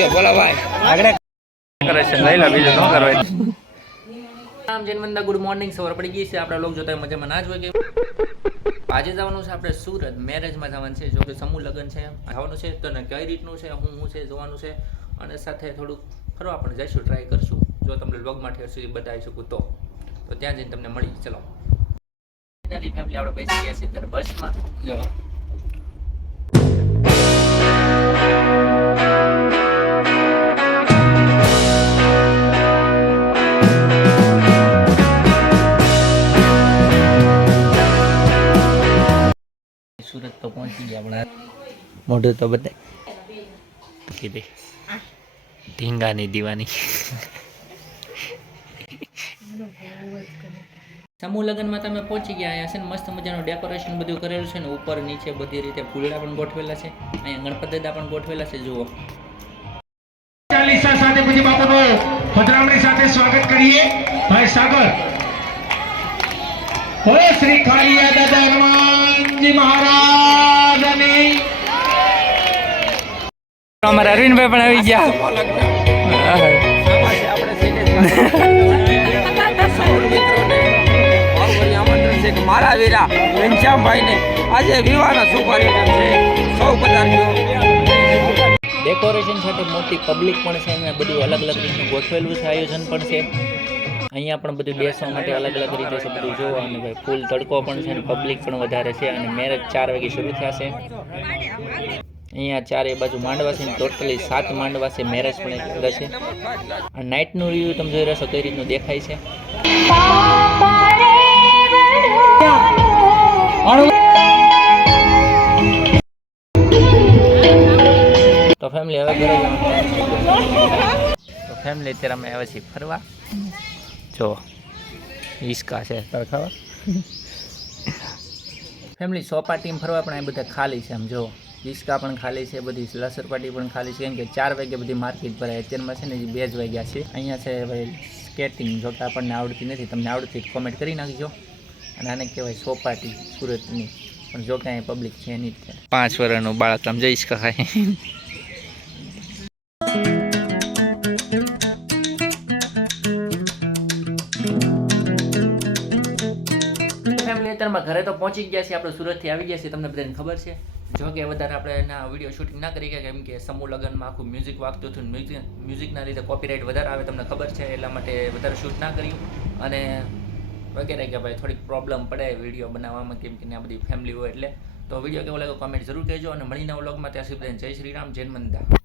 કરજો બોલો ભાઈ. આગળ. કરે છે લઈ લે બીજું ન કરવા આમ જન્મંદા ગુડ મોર્નિંગ સવાર પડી ગઈ છે આપણે લોકો જોતા મજામાં ના જ હોય કે આજે જવાનું છે આપણે સુરત મેરેજમાં જવાનું છે જો કે સમૂહ લગ્ન છે જવાનું છે તો ને કઈ રીતનું છે હું હું છે જોવાનું છે અને સાથે થોડુંક ફરવા પણ જઈશું ટ્રાય કરશું. જો તમને બ્લોગમાં ઠેર સુધી બતાવી શકું તો. તો ત્યાં જઈને તમને મળી ચલો. ફેમિલી આપણે બેસી ગયા છે બસમાં જો. તો પહોંચી ગયા આપણા. મોઢું તો બતાય કીધી. ઢીંગાની દીવાની. સમૂહ લગ્નમાં તમે પહોંચી ગયા અહીંયા છે ને મસ્ત મજાનું ડેકોરેશન બધું કરેલું છે ને ઉપર નીચે બધી રીતે ફૂલડા પણ ગોઠવેલા છે અહીંયા ગણપતિ દાદા પણ ગોઠવેલા છે જુઓ. ચાલીસા સાથે પૂજ્ય બાપુનું પધરામણી સાથે સ્વાગત કરીએ. ભાઈ સાગર. હો શ્રી કાળિયા દાદા હનુમાનજી મહારાજની. અમારા અરવિંદભાઈ પણ આવી ગયા. મારા વીરા ઘનશ્યામભાઈ ને આજે વિવાહના શુભ આયોજન છે સૌ પધારજો ડેકોરેશન સાથે મોટી પબ્લિક પણ છે અને બધું અલગ અલગ રીતનું ગોઠવેલું છે આયોજન પણ છે. અહીંયા પણ બધું બેસવા માટે અલગ અલગ રીતે છે, બધું જોવા અને ભાઈ ફૂલ તડકો પણ છે અને પબ્લિક પણ વધારે છે અને મેરેજ ચાર વાગે શરૂ છે અહીંયા ચારે બાજુ માંડવા છે ટોટલી સાત માંડવા છે મેરેજ પણ એક છે. આ નાઇટનું રિવ્યુ તમે જોઈ રહેશો કઈ રીતનું દેખાય છે? તો ફેમિલી હવે ઘરે તો ફેમિલી અત્યારે અમે આવ્યા છીએ ફરવા. જો હિસકા છે. તારે ખાવા? ફેમિલી સોપાટી ફરવા પણ આ બધા ખાલી છે. આમ જો હિસકા પણ ખાલી છે બધી લસરપાટી પણ ખાલી છે. કેમ કે ચાર વાગે બધી માર્કેટ ભરાય અત્યારમાં છે ને બે જ વાગ્યા છે. અહીંયા છે ભાઈ સ્કેટિંગ જો કે આપણને આવડતી નથી. તમને આવડતી કોમેન્ટ કરી નાખજો. અને આને કહેવાય સોપાટી સુરતની. પણ જો કે અહીંયા પબ્લિક છે નહીં પાંચ વર્ષનું બાળક આમ જઈશ ખાય. ફેમિલી અત્યારમાં ઘરે તો પહોંચી ગયા છે આપણે સુરતથી આવી ગયા છે તમને બધાને ખબર છે. જો કે વધારે આપણે એના વીડિયો શૂટિંગ ના કરી ગયા કેમ કે સમૂહ લગ્નમાં આખું મ્યુઝિક વાગતું હતું મ્યુઝિક મ્યુઝિકના લીધે કોપીરાઇટ વધારે આવે, તમને ખબર છે, એટલા માટે વધારે શૂટ ના કર્યું. અને વગેરે કે ભાઈ થોડીક પ્રોબ્લેમ પડે વીડિયો બનાવવામાં, કેમ કે આ બધી ફેમિલી હોય એટલે. તો વીડિયો કેવો લાગ્યો કોમેન્ટ જરૂર કહેજો. અને મળીને વ્લોગમાં ત્યાં સુધી જય શ્રી રામ, જય